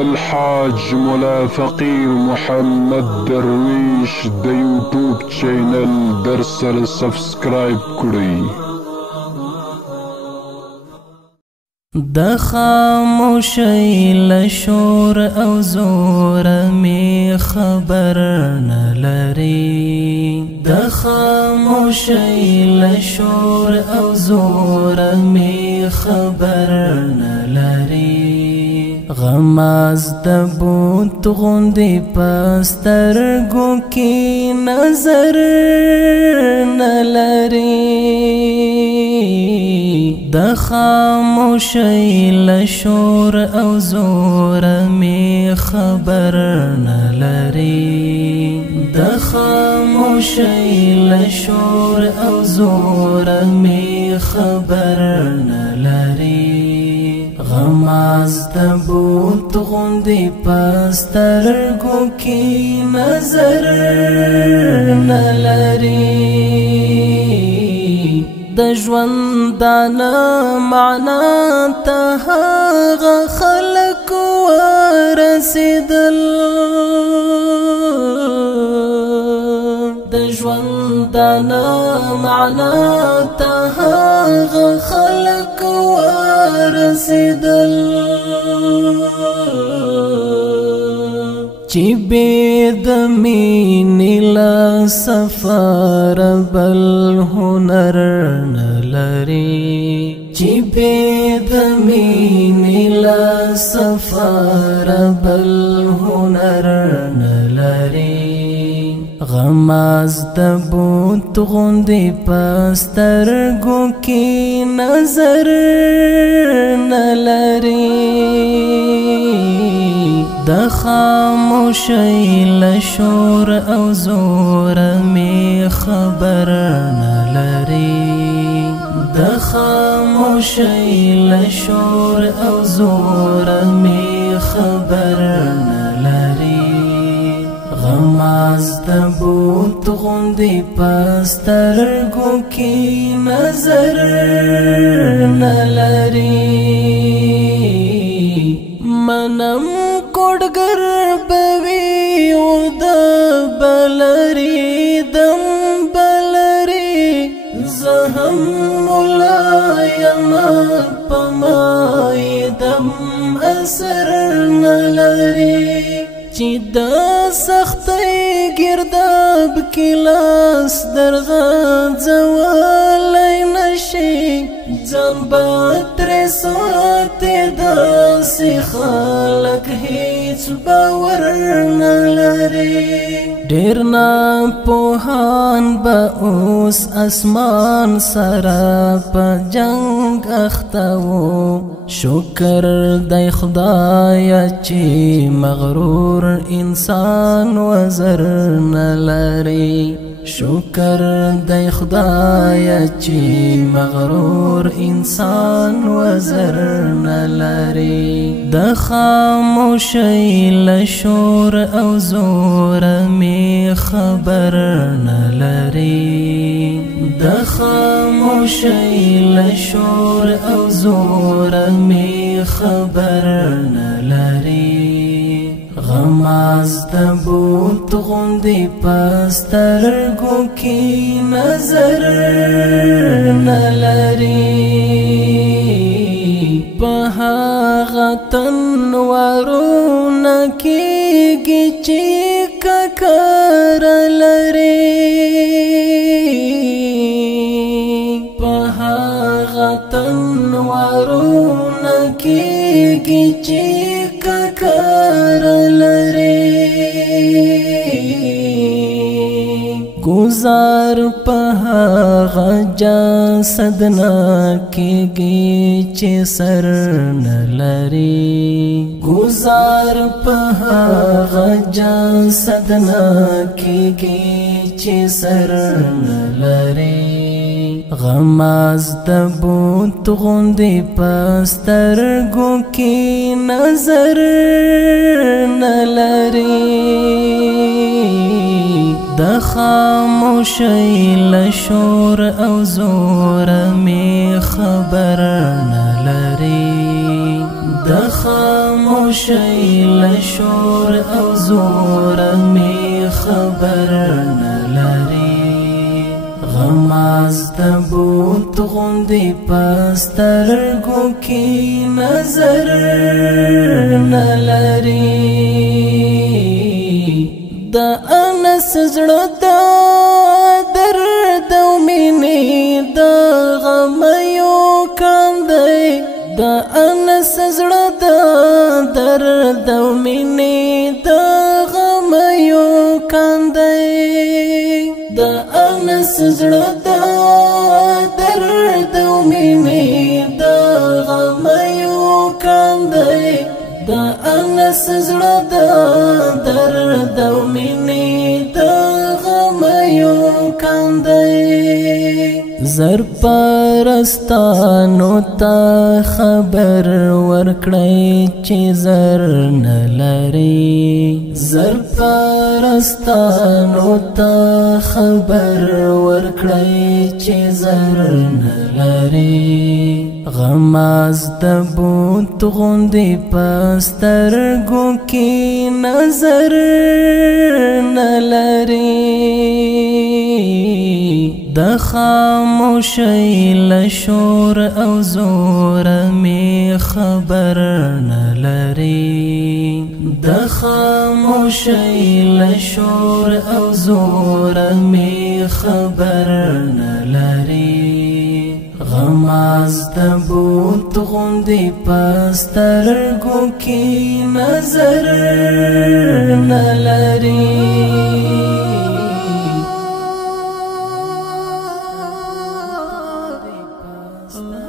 الحاج ملا فقير محمد درویش د یوټیوب چینل در سره سبسکرایب کړئ. د خاموشۍ له شور او زور می خبر نه لري، د خاموشۍ له شور او زور می خبر نه لري. غماز د بوت غوندې په سترګو کې نظر نه لري، د خاموشۍ له شور او زور می خبر نه لري، د خاموشۍ له شور او زور می خبر نه لري. غماز د بوت غوندې په سترګو کې نظر نه لري. د ژوندانه معنا ته هغه خلک ورسېدل، د ژوندانه معنا ته هغه خلک ورسېدل چې بې د مینې له سفره بل هنر نه لري، چې بې د مینې له سفره بل هنر نه لري. غماز د بوت غوندې په سترګو کې نظر نه لري، د خاموشۍ له شور او زور می خبر نه لري، د خاموشۍ له شور او زور می خبر نه لري. غماز د بوت غوندې په سترګو کې نظر نه لري. منم کوډګر بوي او د بلري دم بلري، زه هم ملایم په مای دم اثر نه لري، چې د سختۍ ګرداب کې لاس درغځولی نشي، ځان به ترې ساتې داسې خلک هیڅ باور نه لري. ډېر ناپوهان به اوس اسمان سره په جنګ اخته وو، شکر دی خدایه چې مغرور انسان وزر نه لري، شکر دی خدایه چې مغرور انسان وزر نه لري. د خاموشۍ له شور او زور می خبر نه لري، د خاموشۍ له شور او زور می خبر نه لري. غماز د بوت غوندې په سترګو کې نظر نه لري، په هغه تنورونه کېږي چې ککر لري، په هغه تنورونه کېږي چې ککر لري. گزار په هغه جسد نه کېږي چې سر نه لري، گزار په هغه جسد نه کېږي چې سر نه لري. غماز د بوت غوندې په سترګو کې نظر نه لري، د خاموشۍ له شور او زور می خبر نه لري. د خاموشۍ له شور او زور می خبر نه لري غماز د بوت غوندې په سترګو کې نظر نه لري د انس زړه د درد او مینې د غم یو کاندی د انس زړه د درد او مینې د غم یو کاندی د انس زړه د درد او مینې د غم یو کاندی د انس زړه د درد او مینې د غم یو کاندی زر پرستانو ته خبر ورکړئ چې زر نه لري زر پرستانو ته خبر ورکړئ چې زر نه لري غماز د بوت غوندې په سترګو کې نظر نه لري د خاموشۍ له شور او زور می خبر نه لري د خاموشۍ له شور او زور می خبر نه لري غماز د بوت غوندې په سترګو کې نظر نه لري Oh